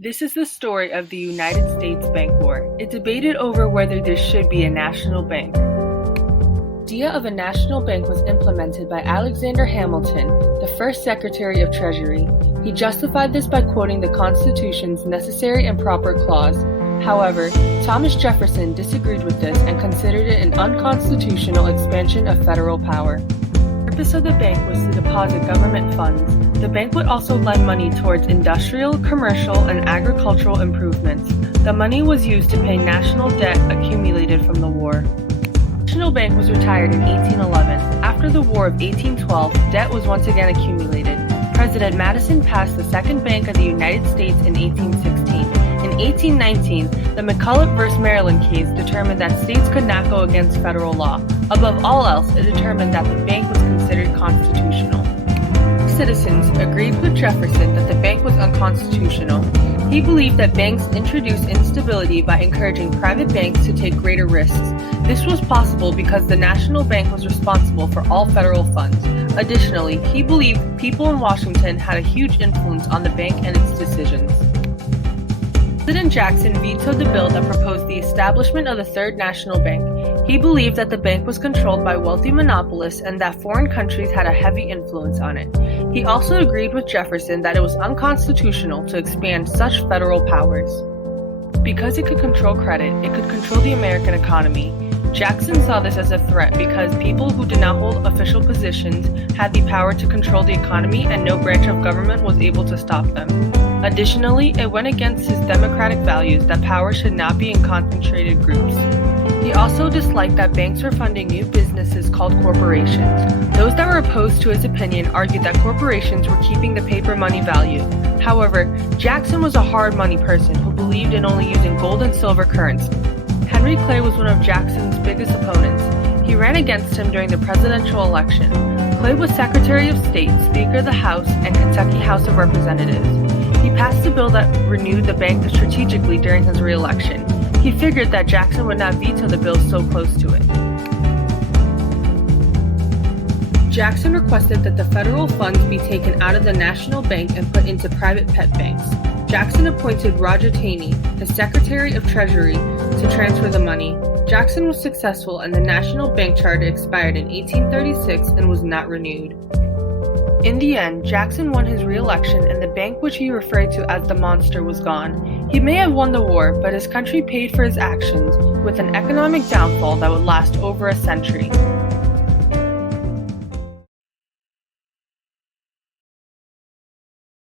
This is the story of the United States Bank War. It debated over whether there should be a national bank. The idea of a national bank was implemented by Alexander Hamilton, the first Secretary of Treasury. He justified this by quoting the Constitution's necessary and proper clause. However, Thomas Jefferson disagreed with this and considered it an unconstitutional expansion of federal power. The purpose of the bank was to deposit government funds. The bank would also lend money towards industrial, commercial, and agricultural improvements. The money was used to pay national debt accumulated from the war. The National Bank was retired in 1811. After the War of 1812, debt was once again accumulated. President Madison passed the Second Bank of the United States in 1816. In 1819, the McCulloch v. Maryland case determined that states could not go against federal law. Above all else, it determined that the bank was considered constitutional. Citizens agreed with Jefferson that the bank was unconstitutional. He believed that banks introduced instability by encouraging private banks to take greater risks. This was possible because the national bank was responsible for all federal funds. Additionally, he believed people in Washington had a huge influence on the bank and its decisions. President Jackson vetoed the bill that proposed the establishment of the Third National Bank. He believed that the bank was controlled by wealthy monopolists and that foreign countries had a heavy influence on it. He also agreed with Jefferson that it was unconstitutional to expand such federal powers. Because it could control credit, it could control the American economy. Jackson saw this as a threat because people who did not hold official positions had the power to control the economy and no branch of government was able to stop them. Additionally, it went against his democratic values that power should not be in concentrated groups. He also disliked that banks were funding new businesses called corporations. Those that were opposed to his opinion argued that corporations were keeping the paper money value. However, Jackson was a hard money person who believed in only using gold and silver currency. Henry Clay was one of Jackson's biggest opponents. He ran against him during the presidential election. Clay was Secretary of State, Speaker of the House, and Kentucky House of Representatives. He passed a bill that renewed the bank strategically during his re-election. He figured that Jackson would not veto the bill so close to it. Jackson requested that the federal funds be taken out of the national bank and put into private pet banks. Jackson appointed Roger Taney, the Secretary of Treasury, to transfer the money. Jackson was successful and the national bank charter expired in 1836 and was not renewed. In the end, Jackson won his re-election and the bank, which he referred to as the monster, was gone. He may have won the war, but his country paid for his actions with an economic downfall that would last over a century.